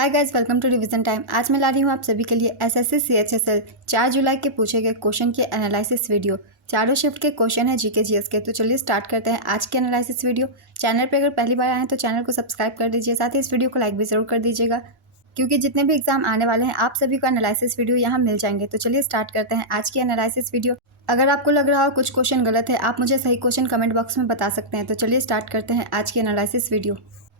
Hi guys, welcome to revision time. आज मैं ला रही हूँ आप सभी के लिए एसएससी सीएचएसएल 4 जुलाई के पूछे गए क्वेश्चन के एनालिसिस वीडियो। चारों शिफ्ट के क्वेश्चन है जीके जीएस के। तो चलिए स्टार्ट करते हैं आज के एनालिसिस वीडियो। चैनल पे अगर पहली बार आए हैं तो चैनल को सब्सक्राइब कर दीजिए, साथ ही इस वीडियो को लाइक भी जरूर कर दीजिएगा, क्योंकि जितने भी एग्जाम आने वाले हैं आप सभी को एनालिसिस वीडियो यहाँ मिल जाएंगे। तो चलिए स्टार्ट करते हैं आज की एनालिसिस वीडियो। अगर आपको लग रहा हो कुछ क्वेश्चन गलत है, आप मुझे सही क्वेश्चन कमेंट बॉक्स में बता सकते हैं। तो चलिए स्टार्ट करते हैं आज की analysis video.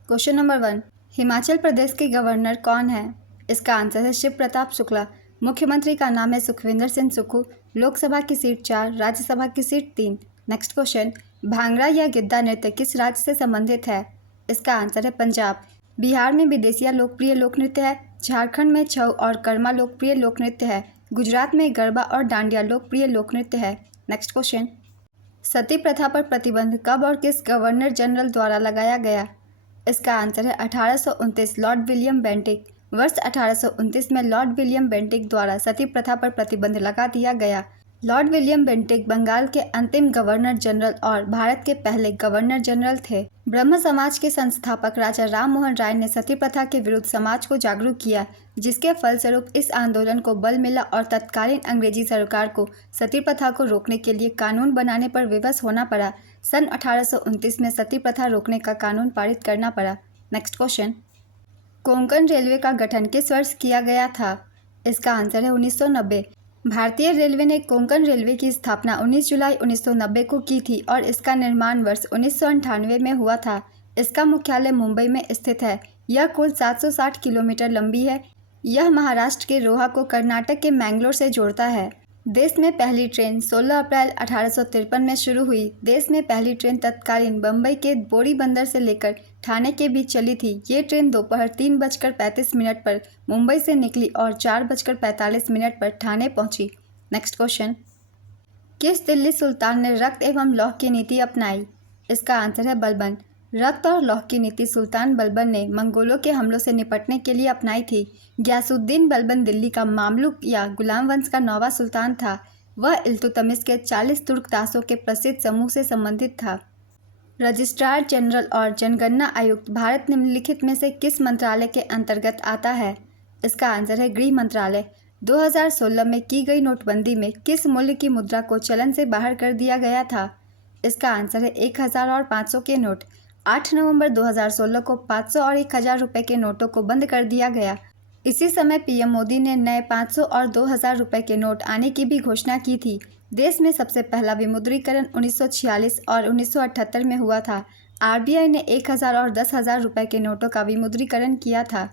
Question number 1, Himachal Pradesh के गवर्नर कौन है? इसका आंसर है शिव प्रताप शुक्ला। मुख्यमंत्री का नाम है सुखविंदर सिंह सुक्खू। लोकसभा की सीट 4, राज्यसभा की सीट 3। नेक्स्ट क्वेश्चन, भांगड़ा या गिद्दा नृत्य किस राज्य से संबंधित है? इसका आंसर है पंजाब। बिहार में विदेशिया लोकप्रिय लोक नृत्य है। झारखंड में छऊ और कर्मा लोकप्रिय लोक नृत्य है। गुजरात में गरबा और डांडिया लोकप्रिय लोक नृत्य है। नेक्स्ट क्वेश्चन, सती प्रथा पर प्रतिबंध कब और किस गवर्नर जनरल द्वारा लगाया गया? इसका आंसर है 1829, लॉर्ड विलियम बेंटिक। वर्ष 1829 में लॉर्ड विलियम बेंटिक द्वारा सती प्रथा पर प्रतिबंध लगा दिया गया। लॉर्ड विलियम बेंटिक बंगाल के अंतिम गवर्नर जनरल और भारत के पहले गवर्नर जनरल थे। ब्रह्म समाज के संस्थापक राजा राम मोहन राय ने सती प्रथा के विरुद्ध समाज को जागरूक किया, जिसके फलस्वरूप इस आंदोलन को बल मिला और तत्कालीन अंग्रेजी सरकार को सती प्रथा को रोकने के लिए कानून बनाने पर विवश होना पड़ा। सन 1829 में सती प्रथा रोकने का कानून पारित करना पड़ा। नेक्स्ट क्वेश्चन, कोंकण रेलवे का गठन किस वर्ष किया गया था? इसका आंसर है 1990। भारतीय रेलवे ने कोंकण रेलवे की स्थापना 19 जुलाई 1990 को की थी और इसका निर्माण वर्ष 1998 में हुआ था। इसका मुख्यालय मुंबई में स्थित है। यह कुल 760 किलोमीटर लंबी है। यह महाराष्ट्र के रोहा को कर्नाटक के मैंगलोर से जोड़ता है। देश में पहली ट्रेन 16 अप्रैल 1853 में शुरू हुई। देश में पहली ट्रेन तत्कालीन बम्बई के बोरी बंदर से लेकर ठाणे के बीच चली थी। ये ट्रेन दोपहर 3:35 पर मुंबई से निकली और 4:45 पर ठाणे पहुंची। नेक्स्ट क्वेश्चन, किस दिल्ली सुल्तान ने रक्त एवं लौह की नीति अपनाई? इसका आंसर है बलबन। रक्त और लौह की नीति सुल्तान बलबन ने मंगोलों के हमलों से निपटने के लिए अपनाई थी। गयासुद्दीन बलबन दिल्ली का मामलुक या गुलाम वंश का 9वां सुल्तान था। वह इल्तुतमिश के 40 तुर्क दासों के प्रसिद्ध समूह से संबंधित था। रजिस्ट्रार जनरल और जनगणना आयुक्त भारत निम्नलिखित में से किस मंत्रालय के अंतर्गत आता है? इसका आंसर है गृह मंत्रालय। 2016 में की गई नोटबंदी में किस मूल्य की मुद्रा को चलन से बाहर कर दिया गया था? इसका आंसर है 1000 और 500 के नोट। 8 नवंबर 2016 को 500 और 1000 रुपये के नोटों को बंद कर दिया गया। इसी समय पीएम मोदी ने नए 500 और 2000 रुपये के नोट आने की भी घोषणा की थी। देश में सबसे पहला विमुद्रीकरण 1946 और 1978 में हुआ था। आरबीआई ने 1000 और 10,000 रुपये के नोटों का विमुद्रीकरण किया था।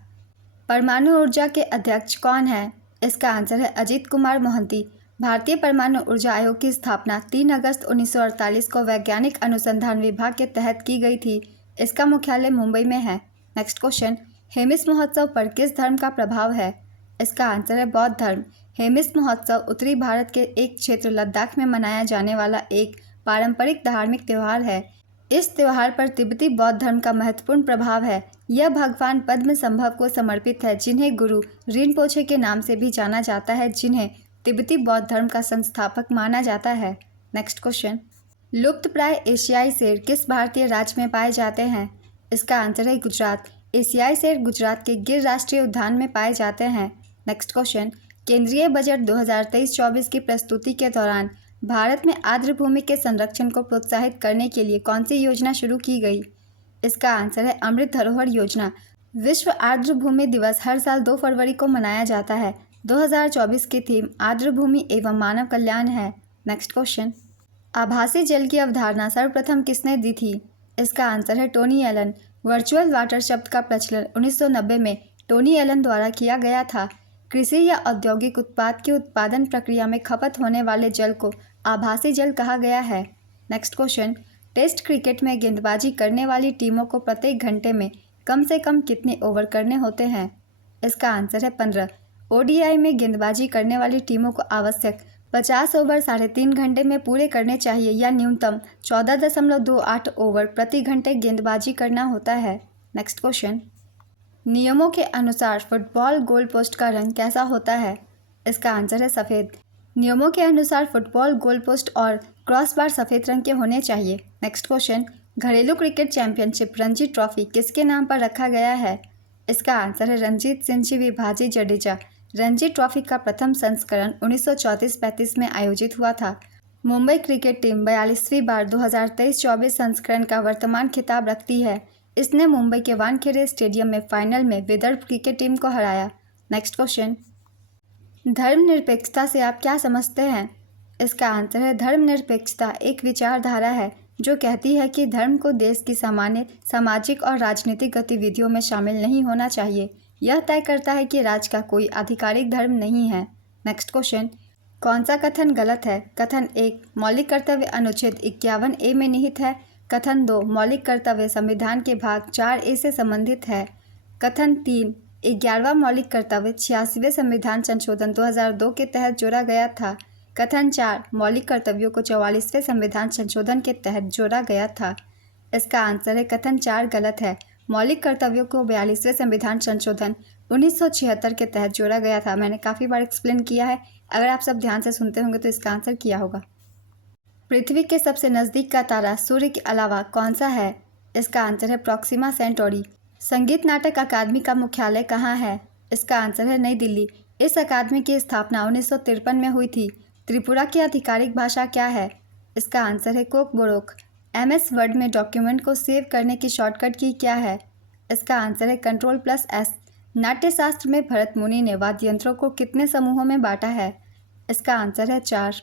परमाणु ऊर्जा के अध्यक्ष कौन है? इसका आंसर है अजीत कुमार मोहंती। भारतीय परमाणु ऊर्जा आयोग की स्थापना 3 अगस्त 1948 को वैज्ञानिक अनुसंधान विभाग के तहत की गई थी। इसका मुख्यालय मुंबई में है। नेक्स्ट क्वेश्चन, हेमिस महोत्सव पर किस धर्म का प्रभाव है? इसका आंसर है बौद्ध धर्म। हेमिस महोत्सव उत्तरी भारत के एक क्षेत्र लद्दाख में मनाया जाने वाला एक पारंपरिक धार्मिक त्यौहार है। इस त्यौहार पर तिब्बती बौद्ध धर्म का महत्वपूर्ण प्रभाव है। यह भगवान पद्म संभव को समर्पित है, जिन्हें गुरु रिनपोछे के नाम से भी जाना जाता है, जिन्हें तिब्बती बौद्ध धर्म का संस्थापक माना जाता है। नेक्स्ट क्वेश्चन, लुप्तप्राय एशियाई शेर किस भारतीय राज्य में पाए जाते हैं? इसका आंसर है गुजरात। एशियाई शेर गुजरात के गिर राष्ट्रीय उद्यान में पाए जाते हैं। नेक्स्ट क्वेश्चन, केंद्रीय बजट 2023-24 की प्रस्तुति के दौरान भारत में आर्द्र भूमि के संरक्षण को प्रोत्साहित करने के लिए कौन सी योजना शुरू की गई? इसका आंसर है अमृत धरोहर योजना। विश्व आर्द्र भूमि दिवस हर साल 2 फरवरी को मनाया जाता है। 2024 की थीम आर्द्र भूमि एवं मानव कल्याण है। नेक्स्ट क्वेश्चन, आभासी जल की अवधारणा सर्वप्रथम किसने दी थी? इसका आंसर है टोनी एलन। वर्चुअल वाटर शब्द का प्रचलन 1990 में टोनी एलन द्वारा किया गया था। कृषि या औद्योगिक उत्पाद की उत्पादन प्रक्रिया में खपत होने वाले जल को आभासी जल कहा गया है। नेक्स्ट क्वेश्चन, टेस्ट क्रिकेट में गेंदबाजी करने वाली टीमों को प्रत्येक घंटे में कम से कम कितने ओवर करने होते हैं? इसका आंसर है 15। ओडीआई में गेंदबाजी करने वाली टीमों को आवश्यक 50 ओवर 3.5 घंटे में पूरे करने चाहिए या न्यूनतम 14.28 ओवर प्रति घंटे गेंदबाजी करना होता है। नेक्स्ट क्वेश्चन, नियमों के अनुसार फुटबॉल गोल पोस्ट का रंग कैसा होता है? इसका आंसर है सफ़ेद। नियमों के अनुसार फुटबॉल गोल पोस्ट और क्रॉसबार सफ़ेद रंग के होने चाहिए। नेक्स्ट क्वेश्चन, घरेलू क्रिकेट चैंपियनशिप रणजी ट्रॉफी किसके नाम पर रखा गया है? इसका आंसर है रणजीत सिंह जी विभाजी जडेजा। रणजी ट्रॉफी का प्रथम संस्करण 1934-35 में आयोजित हुआ था। मुंबई क्रिकेट टीम 42वीं बार 2023-24 संस्करण का वर्तमान खिताब रखती है। इसने मुंबई के वानखेड़े स्टेडियम में फाइनल में विदर्भ क्रिकेट टीम को हराया। नेक्स्ट क्वेश्चन, धर्मनिरपेक्षता से आप क्या समझते हैं? इसका आंसर है धर्मनिरपेक्षता एक विचारधारा है जो कहती है कि धर्म को देश की सामान्य सामाजिक और राजनीतिक गतिविधियों में शामिल नहीं होना चाहिए। यह तय करता है कि राज्य का कोई आधिकारिक धर्म नहीं है। नेक्स्ट क्वेश्चन, कौन सा कथन गलत है? कथन 1, मौलिक कर्तव्य अनुच्छेद 51A में निहित है। कथन 2, मौलिक कर्तव्य संविधान के भाग 4A से संबंधित है। कथन 3, 11वां मौलिक कर्तव्य 86वें संविधान संशोधन 2002 के तहत जोड़ा गया था। कथन 4, मौलिक कर्तव्यों को 44वें संविधान संशोधन के तहत जोड़ा गया था। इसका आंसर है कथन 4 गलत है। मौलिक कर्तव्यों को 42वें संविधान संशोधन 1976 के तहत जोड़ा गया था। मैंने काफ़ी बार एक्सप्लेन किया है, अगर आप सब ध्यान से सुनते होंगे तो इसका आंसर किया होगा। पृथ्वी के सबसे नज़दीक का तारा सूर्य के अलावा कौन सा है? इसका आंसर है प्रॉक्सिमा सेंटोरी। संगीत नाटक अकादमी का मुख्यालय कहाँ है? इसका आंसर है नई दिल्ली। इस अकादमी की स्थापना 1953 में हुई थी। त्रिपुरा की आधिकारिक भाषा क्या है? इसका आंसर है कोकबोरोक। MS वर्ड में डॉक्यूमेंट को सेव करने की शॉर्टकट की क्या है? इसका आंसर है Ctrl+S। नाट्यशास्त्र में भरत मुनि ने वाद्य यंत्रों को कितने समूहों में बांटा है? इसका आंसर है 4।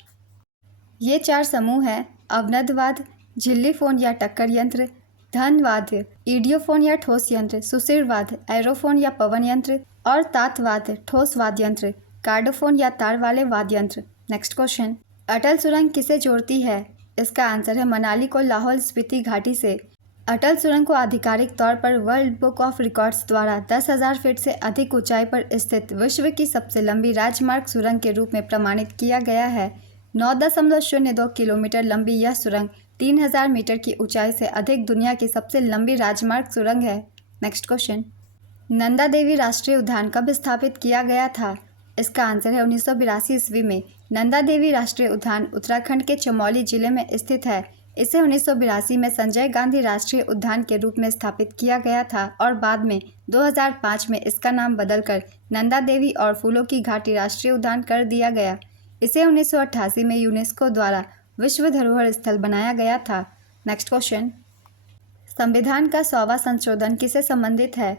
ये 4 समूह हैं अवनदवाद, झिल्लीफोन या टक्कर यंत्र, धनवाद्य, ईडियोफोन या ठोस यंत्र, सुसिरवाद, एरोफोन या पवन यंत्र और तातवाद्य, ठोस वाद्य यंत्र, कार्डोफोन या तार वाले वाद्य यंत्र। नेक्स्ट क्वेश्चन, अटल सुरंग किसे जोड़ती है? इसका आंसर है मनाली को लाहौल स्पीति घाटी से। अटल सुरंग को आधिकारिक तौर पर वर्ल्ड बुक ऑफ रिकॉर्ड्स द्वारा 10,000 फीट से अधिक ऊंचाई पर स्थित विश्व की सबसे लंबी राजमार्ग सुरंग के रूप में प्रमाणित किया गया है। 9.02 किलोमीटर लंबी यह सुरंग 3,000 मीटर की ऊंचाई से अधिक दुनिया की सबसे लंबी राजमार्ग सुरंग है। नेक्स्ट क्वेश्चन, नंदा देवी राष्ट्रीय उद्यान कब स्थापित किया गया था? इसका आंसर है 1982 ईस्वी में। नंदा देवी राष्ट्रीय उद्यान उत्तराखंड के चमोली जिले में स्थित है। इसे 1982 में संजय गांधी राष्ट्रीय उद्यान के रूप में स्थापित किया गया था और बाद में 2005 में इसका नाम बदलकर नंदा देवी और फूलों की घाटी राष्ट्रीय उद्यान कर दिया गया। इसे 1988 में यूनेस्को द्वारा विश्व धरोहर स्थल बनाया गया था। नेक्स्ट क्वेश्चन, संविधान का 100वां संशोधन किससे संबंधित है?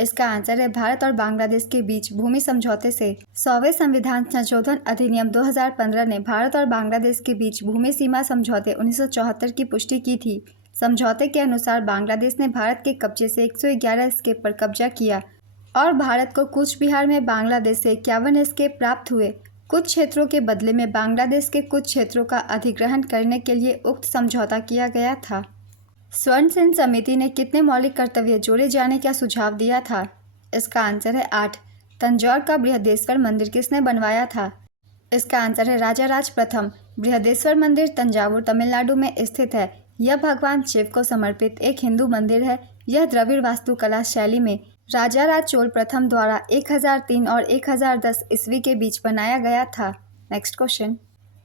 इसका आंसर है भारत और बांग्लादेश के बीच भूमि समझौते से। 100वें संविधान संशोधन अधिनियम 2015 ने भारत और बांग्लादेश के बीच भूमि सीमा समझौते 1974 की पुष्टि की थी। समझौते के अनुसार बांग्लादेश ने भारत के कब्जे से 111 स्केप पर कब्जा किया और भारत को कूच बिहार में बांग्लादेश से 51 स्केप प्राप्त हुए। कुछ क्षेत्रों के बदले में बांग्लादेश के कुछ क्षेत्रों का अधिग्रहण करने के लिए उक्त समझौता किया गया था। स्वर्ण सिंह समिति ने कितने मौलिक कर्तव्य जोड़े जाने का सुझाव दिया था? इसका आंसर है 8। तंजौर का बृहदेश्वर मंदिर किसने बनवाया था? इसका आंसर है राजा राज प्रथम। बृहदेश्वर मंदिर तंजावुर तमिलनाडु में स्थित है। यह भगवान शिव को समर्पित एक हिंदू मंदिर है। यह द्रविड़ वास्तुकला शैली में राजा राज चोल प्रथम द्वारा 1003 और 1010 ईस्वी के बीच बनाया गया था। नेक्स्ट क्वेश्चन,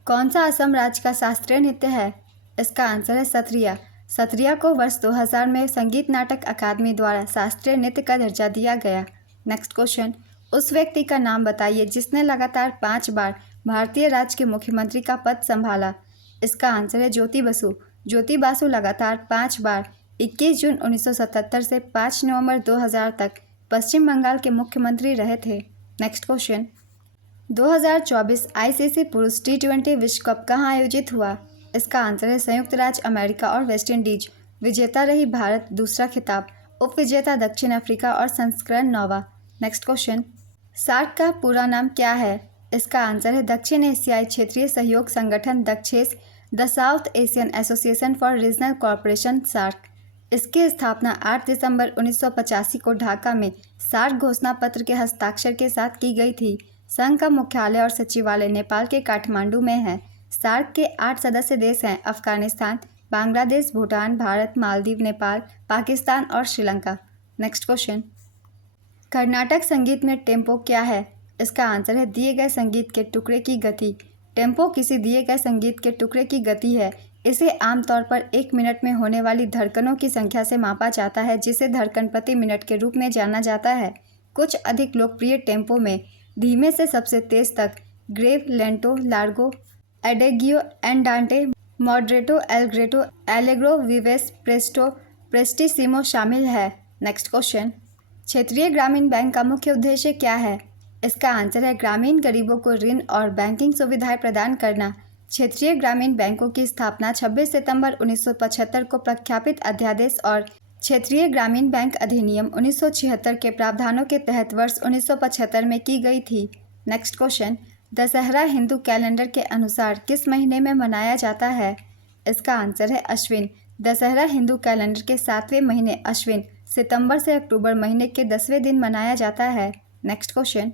कौन सा असम राज्य का शास्त्रीय नृत्य है? इसका आंसर है सत्रिया। सत्रिया को वर्ष 2000 में संगीत नाटक अकादमी द्वारा शास्त्रीय नृत्य का दर्जा दिया गया। नेक्स्ट क्वेश्चन, उस व्यक्ति का नाम बताइए जिसने लगातार 5 बार भारतीय राज्य के मुख्यमंत्री का पद संभाला। इसका आंसर है ज्योति बसु। ज्योति बासु लगातार 5 बार 21 जून 1977 से 5 नवंबर 2000 तक पश्चिम बंगाल के मुख्यमंत्री रहे थे। नेक्स्ट क्वेश्चन, 2024 ICC पुरुष T20 विश्व कप कहाँ आयोजित हुआ? इसका आंसर है संयुक्त राज्य अमेरिका और वेस्ट इंडीज। विजेता रही भारत, दूसरा खिताब। उप विजेता दक्षिण अफ्रीका और संस्करण 9वां। नेक्स्ट क्वेश्चन, सार्क का पूरा नाम क्या है? इसका आंसर है दक्षिण एशियाई क्षेत्रीय सहयोग संगठन दक्षेस, the South Asian association for regional corporation SAARC. इसकी स्थापना 8 दिसंबर 1985 को ढाका में सार्क घोषणा पत्र के हस्ताक्षर के साथ की गई थी। संघ का मुख्यालय और सचिवालय नेपाल के काठमांडू में है। सार्क के 8 सदस्य देश हैं अफगानिस्तान, बांग्लादेश, भूटान, भारत, मालदीव, नेपाल, पाकिस्तान और श्रीलंका। नेक्स्ट क्वेश्चन, कर्नाटक संगीत में टेम्पो क्या है? इसका आंसर है दिए गए संगीत के टुकड़े की गति। टेम्पो किसी दिए गए संगीत के टुकड़े की गति है। इसे आमतौर पर 1 मिनट में होने वाली धड़कनों की संख्या से मापा जाता है, जिसे धड़कन प्रति मिनट के रूप में जाना जाता है। कुछ अधिक लोकप्रिय टेम्पो में धीमे से सबसे तेज तक grave, लेंटो, Largo, एडेगियो, एंडांटे, मॉडरेटो, एलग्रेटो, allegro, Bibes, Presto, प्रेस्टिसिमो शामिल है। नेक्स्ट क्वेश्चन, क्षेत्रीय ग्रामीण बैंक का मुख्य उद्देश्य क्या है? इसका आंसर है ग्रामीण गरीबों को ऋण और बैंकिंग सुविधाएं प्रदान करना। क्षेत्रीय ग्रामीण बैंकों की स्थापना 26 सितंबर 1975 को प्रख्यापित अध्यादेश और क्षेत्रीय ग्रामीण बैंक अधिनियम 1976 के प्रावधानों के तहत वर्ष 1975 में की गई थी। Next question, Dussehra Hindu calendar के अनुसार किस महीने में मनाया जाता है? इसका आंसर है अश्विन। दशहरा हिंदू कैलेंडर के 7वें महीने अश्विन, सितंबर से अक्टूबर महीने के 10वें दिन मनाया जाता है। नेक्स्ट क्वेश्चन,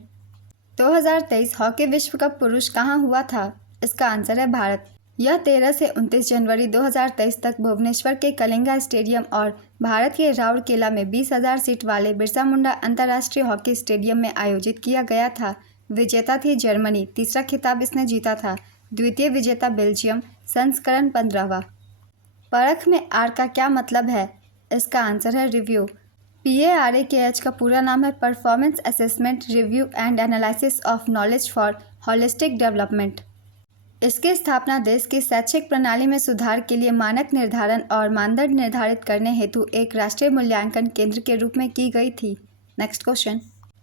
2023 हॉकी विश्व कप पुरुष कहाँ हुआ था? इसका आंसर है भारत। यह 13 से 29 जनवरी 2023 तक भुवनेश्वर के कलिंगा स्टेडियम और भारत के राउरकेला में 20,000 सीट वाले बिरसा मुंडा अंतर्राष्ट्रीय हॉकी स्टेडियम में आयोजित किया गया था। विजेता थी जर्मनी, तीसरा खिताब इसने जीता था। द्वितीय विजेता बेल्जियम, संस्करण 15वां। परख में आर का क्या मतलब है? इसका आंसर है रिव्यू। PARAKH का पूरा नाम है performance assessment review and analysis of knowledge for holistic development. इसकी स्थापना देश की शैक्षिक प्रणाली में सुधार के लिए मानक निर्धारण और मानदंड निर्धारित करने हेतु एक राष्ट्रीय मूल्यांकन केंद्र के रूप में की गई थी। नेक्स्ट क्वेश्चन,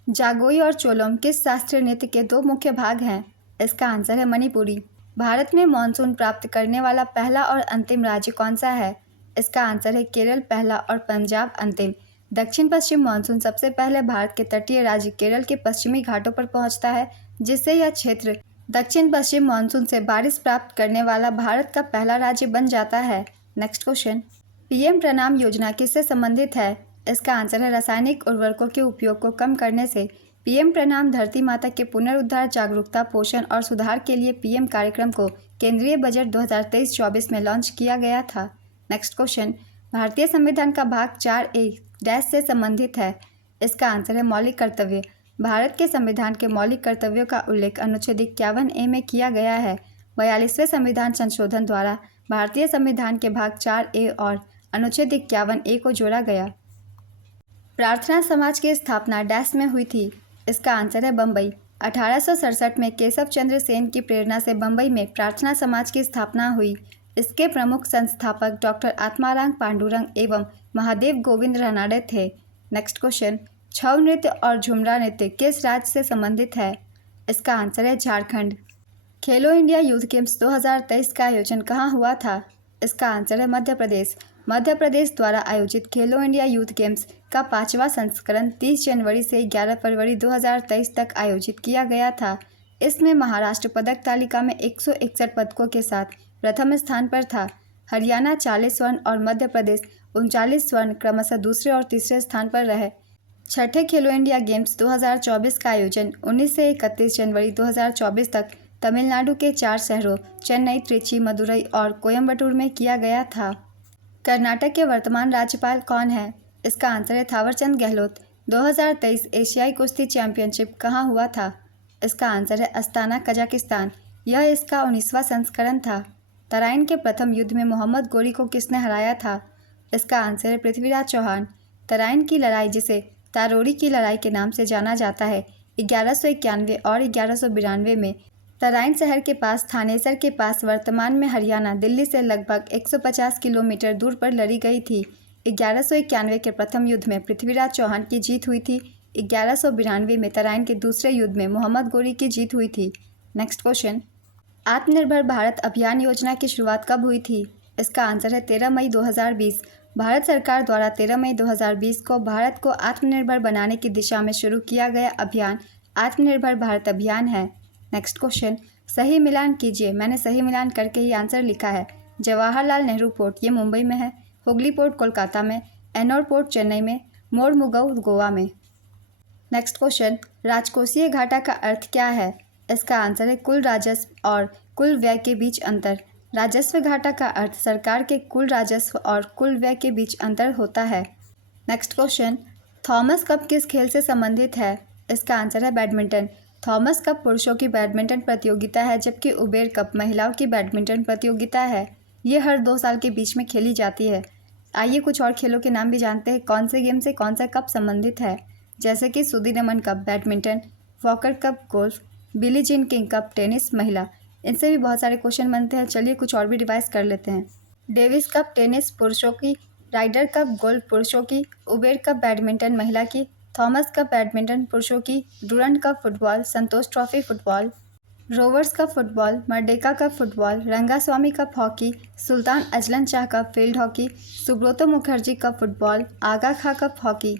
जागोई और चोलोम किस शास्त्रीय नृत्य के 2 मुख्य भाग हैं? इसका आंसर है मणिपुरी। भारत में मानसून प्राप्त करने वाला पहला और अंतिम राज्य कौन सा है? इसका आंसर है केरल पहला और पंजाब अंतिम। दक्षिण पश्चिम मानसून सबसे पहले भारत के तटीय राज्य केरल के पश्चिमी घाटों पर पहुंचता है, जिससे यह क्षेत्र दक्षिण पश्चिम मानसून से बारिश प्राप्त करने वाला भारत का पहला राज्य बन जाता है। नेक्स्ट क्वेश्चन, PM प्रणाम योजना किससे संबंधित है? इसका आंसर है रासायनिक उर्वरकों के उपयोग को कम करने से। PM प्रणाम धरती माता के पुनरुद्धार, जागरूकता, पोषण और सुधार के लिए PM कार्यक्रम को केंद्रीय बजट 2023-24 में लॉन्च किया गया था। नेक्स्ट क्वेश्चन, भारतीय संविधान का भाग 4A डैश से संबंधित है। इसका आंसर है मौलिक कर्तव्य। भारत के संविधान के मौलिक कर्तव्यों का उल्लेख अनुच्छेद 51A में किया गया है। 42वें संविधान संशोधन द्वारा भारतीय संविधान के भाग 4A और अनुच्छेद 51A को जोड़ा गया। प्रार्थना समाज की स्थापना डैश में हुई थी। इसका आंसर है बम्बई। 1867 में केशव चंद्र सेन की प्रेरणा से बम्बई में प्रार्थना समाज की स्थापना हुई। इसके प्रमुख संस्थापक डॉक्टर आत्माराम पांडुरंग एवं महादेव गोविंद रानाडे थे। नेक्स्ट क्वेश्चन, छऊ नृत्य और झुमरा नृत्य किस राज्य से संबंधित है? इसका आंसर है झारखंड। खेलो इंडिया यूथ गेम्स 2023 का आयोजन कहाँ हुआ था? इसका आंसर है मध्य प्रदेश। मध्य प्रदेश द्वारा आयोजित खेलो इंडिया यूथ गेम्स का 5वां संस्करण 30 जनवरी से 11 फरवरी 2023 तक आयोजित किया गया था। इसमें महाराष्ट्र पदक तालिका में 161 पदकों के साथ प्रथम स्थान पर था। हरियाणा 40 स्वर्ण और मध्य प्रदेश 39 स्वर्ण क्रमशः दूसरे और तीसरे स्थान पर रहे। छठे खेलो इंडिया गेम्स 2024 का आयोजन 19 से 31 जनवरी 2024 तक तमिलनाडु के 4 शहरों चेन्नई, त्रिची, मदुरई और कोयम्बटूर में किया गया था। कर्नाटक के वर्तमान राज्यपाल कौन है? इसका आंसर है थावरचंद गहलोत। 2023 एशियाई कुश्ती चैंपियनशिप कहाँ हुआ था? इसका आंसर है अस्ताना, कजाकिस्तान। यह इसका 19वां संस्करण था। तराइन के प्रथम युद्ध में मोहम्मद गोरी को किसने हराया था? इसका आंसर है पृथ्वीराज चौहान। तराइन की लड़ाई, जिसे तारोड़ी की लड़ाई के नाम से जाना जाता है, 1191 और 1192 में तराइन शहर के पास थानेसर के पास वर्तमान में हरियाणा, दिल्ली से लगभग 150 किलोमीटर दूर पर लड़ी गई थी। 1191 के प्रथम युद्ध में पृथ्वीराज चौहान की जीत हुई थी। 1192 में तराइन के दूसरे युद्ध में मोहम्मद गोरी की जीत हुई थी। नेक्स्ट क्वेश्चन, आत्मनिर्भर भारत अभियान योजना की शुरुआत कब हुई थी? इसका आंसर है 13 मई 2020। भारत सरकार द्वारा 13 मई 2020 को भारत को आत्मनिर्भर बनाने की दिशा में शुरू किया गया अभियान आत्मनिर्भर भारत अभियान है। नेक्स्ट क्वेश्चन, सही मिलान कीजिए। मैंने सही मिलान करके ही आंसर लिखा है। जवाहरलाल नेहरू पोर्ट ये मुंबई में है, हुगली पोर्ट कोलकाता में, एनोर पोर्ट चेन्नई में, मोरमुगाओ गोवा में। नेक्स्ट क्वेश्चन, राजकोषीय घाटा का अर्थ क्या है? इसका आंसर है कुल राजस्व और कुल व्यय के बीच अंतर। राजस्व घाटा का अर्थ सरकार के कुल राजस्व और कुल व्यय के बीच अंतर होता है। नेक्स्ट क्वेश्चन, थॉमस कप किस खेल से संबंधित है? इसका आंसर है बैडमिंटन। थॉमस कप पुरुषों की बैडमिंटन प्रतियोगिता है, जबकि उबेर कप महिलाओं की बैडमिंटन प्रतियोगिता है। ये हर 2 साल के बीच में खेली जाती है। आइए कुछ और खेलों के नाम भी जानते हैं। कौन से गेम से कौन सा कप संबंधित है, जैसे कि Sudirman cup badminton, walker cup golf, Billie Jean King cup tennis महिला। इनसे भी बहुत सारे क्वेश्चन बनते हैं। चलिए कुछ और भी रिवाइज कर लेते हैं। डेविस कप टेनिस पुरुषों की, राइडर कप गोल्फ पुरुषों की, उबेर कप बैडमिंटन महिला की, थॉमस कप बैडमिंटन पुरुषों की, Durand cup football, Santosh trophy football, Rovers cup football, Merdeka cup football, Rangaswami cup hockey, Sultan Azlan Shah cup field hockey, Subroto Mukherjee cup football, Aga Khan cup hockey,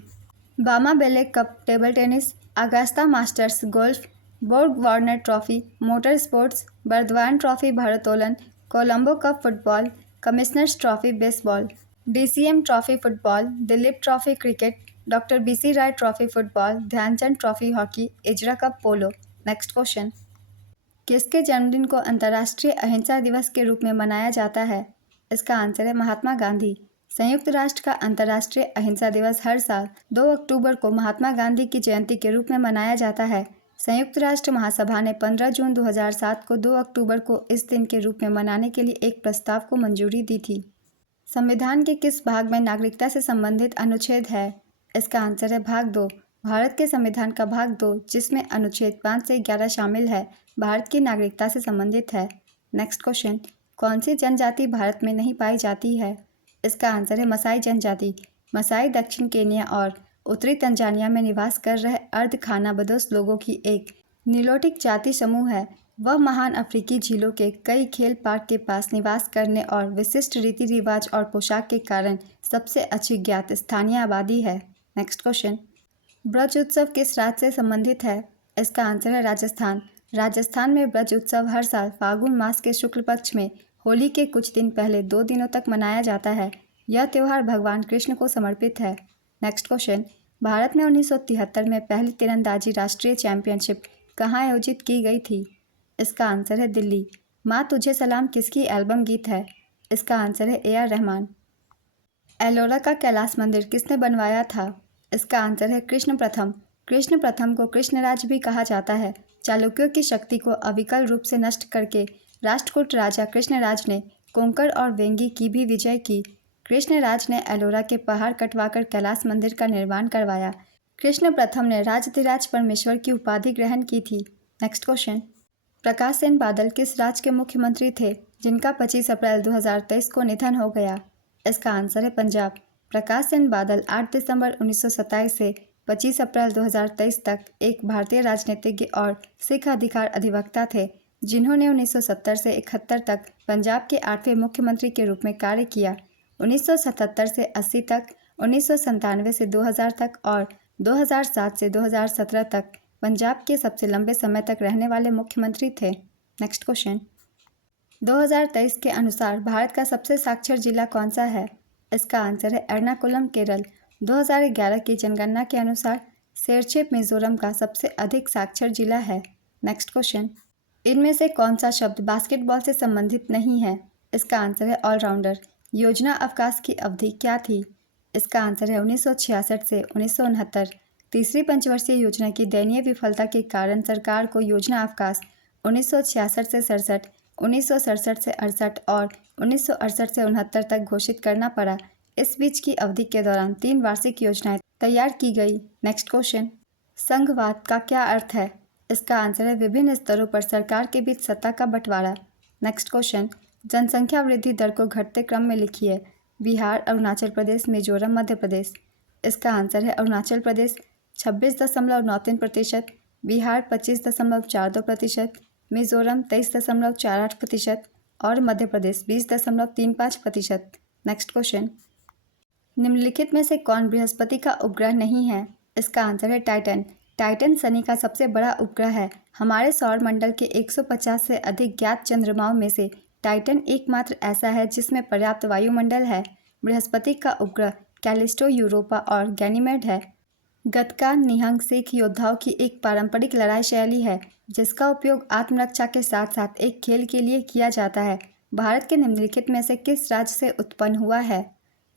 Barna Bellack cup table tennis, Augusta Masters golf, Borg Warner trophy motor sports, Burdwan trophy भारोत्तोलन, Colombo cup football, commissioners trophy baseball, DCM trophy football, Dilip trophy cricket, doctor BC Roy trophy football, Dhyanchand trophy hockey, इजरा cup पोलो। Next question, किसके जन्मदिन को अंतर्राष्ट्रीय अहिंसा दिवस के रूप में मनाया जाता है? इसका आंसर है महात्मा गांधी। संयुक्त राष्ट्र का अंतर्राष्ट्रीय अहिंसा दिवस हर साल 2 अक्टूबर को महात्मा गांधी की जयंती के रूप में मनाया जाता है। संयुक्त राष्ट्र महासभा ने 15 जून 2007 को 2 अक्टूबर को इस दिन के रूप में मनाने के लिए एक प्रस्ताव को मंजूरी दी थी। संविधान के किस भाग में नागरिकता से संबंधित अनुच्छेद है? इसका आंसर है भाग 2। भारत के संविधान का भाग 2, जिसमें अनुच्छेद 5 से 11 शामिल है, भारत की नागरिकता से संबंधित है। नेक्स्ट क्वेश्चन, कौन सी जनजाति भारत में नहीं पाई जाती है? इसका आंसर है मसाई जनजाति। मसाई दक्षिण केन्या और उत्तरी तंजानिया में निवास कर रहे अर्ध खानाबदोश लोगों की एक नीलोटिक जाति समूह है। वह महान अफ्रीकी झीलों के कई खेल पार्क के पास निवास करने और विशिष्ट रीति रिवाज और पोशाक के कारण सबसे अच्छी ज्ञात स्थानीय आबादी है। नेक्स्ट क्वेश्चन, ब्रज उत्सव किस राज्य से संबंधित है? इसका आंसर है राजस्थान। राजस्थान में ब्रज उत्सव हर साल फाल्गुन मास के शुक्ल पक्ष में होली के कुछ दिन पहले 2 दिनों तक मनाया जाता है। यह त्यौहार भगवान कृष्ण को समर्पित है। नेक्स्ट क्वेश्चन, भारत में 1973 में पहली तीरंदाजी राष्ट्रीय चैंपियनशिप कहाँ आयोजित की गई थी? इसका आंसर है दिल्ली। माँ तुझे सलाम किसकी एल्बम गीत है? इसका आंसर है AR रहमान। एलोरा का कैलाश मंदिर किसने बनवाया था? इसका आंसर है कृष्ण प्रथम। कृष्ण प्रथम को कृष्णराज भी कहा जाता है। चालुक्यों की शक्ति को अविकल रूप से नष्ट करके राष्ट्रकूट राजा कृष्णराज ने कोंकण और वेंगी की भी विजय की। कृष्णराज ने एलोरा के पहाड़ कटवाकर कैलाश मंदिर का निर्माण करवाया। कृष्ण प्रथम ने राजधिराज परमेश्वर की उपाधि ग्रहण की थी। नेक्स्ट क्वेश्चन, प्रकाश सेन बादल किस राज्य के मुख्यमंत्री थे जिनका 25 अप्रैल 2023 को निधन हो गया? इसका आंसर है पंजाब। प्रकाश सेन बादल 8 दिसंबर 1927 से 25 अप्रैल 2023 तक एक भारतीय राजनीतिज्ञ और सिख अधिकार अधिवक्ता थे, जिन्होंने 1970 से 71 तक पंजाब के 8वें मुख्यमंत्री के रूप में कार्य किया। 1977 से 80 तक, 1997 से 2000 तक और 2007 से 2017 तक पंजाब के सबसे लंबे समय तक रहने वाले मुख्यमंत्री थे। नेक्स्ट क्वेश्चन, 2023 के अनुसार भारत का सबसे साक्षर जिला कौन सा है? इसका आंसर है एर्नाकुलम केरल। 2011 की जनगणना के अनुसार शेरचेप मिजोरम का सबसे अधिक साक्षर जिला है। नेक्स्ट क्वेश्चन, इनमें से कौन सा शब्द बास्केटबॉल से संबंधित नहीं है? इसका आंसर है ऑलराउंडर। योजना अवकाश की अवधि क्या थी? इसका आंसर है 1966 से 1969। तीसरी पंचवर्षीय योजना की दयनीय विफलता के कारण सरकार को योजना अवकाश 1966 से 67, 1967 से 68 और 1968 से 69 तक घोषित करना पड़ा। इस बीच की अवधि के दौरान 3 वार्षिक योजनाएं तैयार की गई। नेक्स्ट क्वेश्चन, संघवाद का क्या अर्थ है? इसका आंसर है विभिन्न स्तरों पर सरकार के बीच सत्ता का बंटवारा। नेक्स्ट क्वेश्चन, जनसंख्या वृद्धि दर को घटते क्रम में लिखिए। बिहार, अरुणाचल प्रदेश, मिजोरम, मध्य प्रदेश। इसका आंसर है अरुणाचल प्रदेश 26.93%, बिहार 25.42%, मिजोरम 23.48% और मध्य प्रदेश 20.35%। नेक्स्ट क्वेश्चन, निम्नलिखित में से कौन बृहस्पति का उपग्रह नहीं है? इसका आंसर है टाइटन। टाइटन शनि का सबसे बड़ा उपग्रह है। हमारे सौर मंडल के 150 से अधिक ज्ञात चंद्रमाओं में से टाइटन एकमात्र ऐसा है जिसमें पर्याप्त वायुमंडल है। बृहस्पति का उपग्रह कैलिस्टो, यूरोपा और गैनीमेड है। गतका निहंग सिख योद्धाओं की एक पारंपरिक लड़ाई शैली है, जिसका उपयोग आत्मरक्षा के साथ साथ एक खेल के लिए किया जाता है। भारत के निम्नलिखित में से किस राज्य से उत्पन्न हुआ है?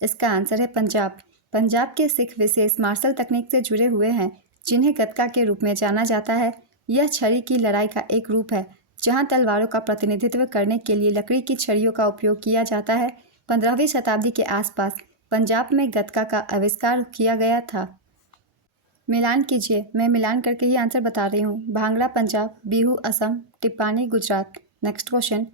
इसका आंसर है पंजाब। पंजाब के सिख विशेष मार्शल तकनीक से जुड़े हुए हैं, जिन्हें गतका के रूप में जाना जाता है। यह छड़ी की लड़ाई का एक रूप है जहां तलवारों का प्रतिनिधित्व करने के लिए लकड़ी की छड़ियों का उपयोग किया जाता है। 15वीं शताब्दी के आसपास पंजाब में गतका का आविष्कार किया गया था। मिलान कीजिए, मैं मिलान करके ही आंसर बता रही हूँ। भांगड़ा पंजाब, बिहू असम, टिप्पानी गुजरात। नेक्स्ट क्वेश्चन,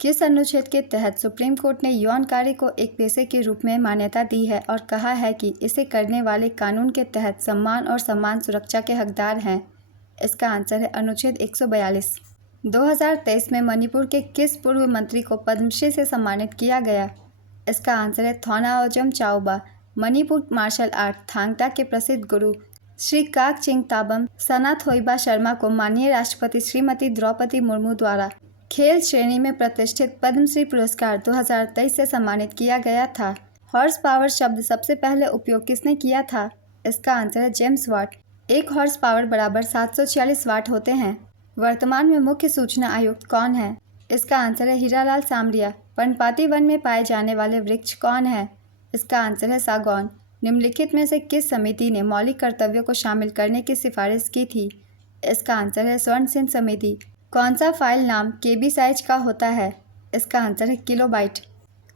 किस अनुच्छेद के तहत सुप्रीम कोर्ट ने यौन कार्य को एक पेशे के रूप में मान्यता दी है और कहा है कि इसे करने वाले कानून के तहत सम्मान और सम्मान सुरक्षा के हकदार हैं? इसका आंसर है अनुच्छेद 142। 2023 में मणिपुर के किस पूर्व मंत्री को पद्मश्री से सम्मानित किया गया? इसका आंसर है थौनाओजम चाओबा। मणिपुर मार्शल आर्ट थांगटा के प्रसिद्ध गुरु श्री काकचिंग ताबम सनाथोइबा शर्मा को माननीय राष्ट्रपति श्रीमती द्रौपदी मुर्मू द्वारा खेल श्रेणी में प्रतिष्ठित पद्मश्री पुरस्कार 2023 से सम्मानित किया गया था। हॉर्स पावर शब्द सबसे पहले उपयोग किसने किया था? इसका आंसर है जेम्स वाट। 1 हॉर्स पावर बराबर 746 वाट होते हैं। वर्तमान में मुख्य सूचना आयुक्त कौन है? इसका आंसर है हीरालाल सामरिया। पर्णपाती वन में पाए जाने वाले वृक्ष कौन है? इसका आंसर है सागौन। निम्नलिखित में से किस समिति ने मौलिक कर्तव्यों को शामिल करने की सिफारिश की थी? इसका आंसर है स्वर्ण सिंह समिति। कौन सा फाइल नाम केबी साइज का होता है? इसका आंसर है किलोबाइट।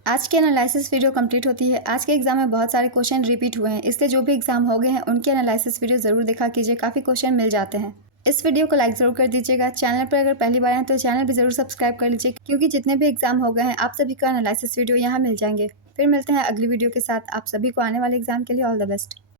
आज की एनालिसिस वीडियो कंप्लीट होती है। आज के एग्जाम में बहुत सारे क्वेश्चन रिपीट हुए हैं, इसलिए जो भी एग्जाम हो गए हैं उनके एनालिसिस वीडियो ज़रूर देखा कीजिए, काफ़ी क्वेश्चन मिल जाते हैं। इस वीडियो को लाइक ज़रूर कर दीजिएगा। चैनल पर अगर पहली बार हैं तो चैनल भी ज़रूर सब्सक्राइब कर लीजिए, क्योंकि जितने भी एग्जाम हो गए हैं आप सभी का एनालिसिस वीडियो यहाँ मिल जाएंगे। फिर मिलते हैं अगली वीडियो के साथ। आप सभी को आने वाले एग्जाम के लिए ऑल द बेस्ट।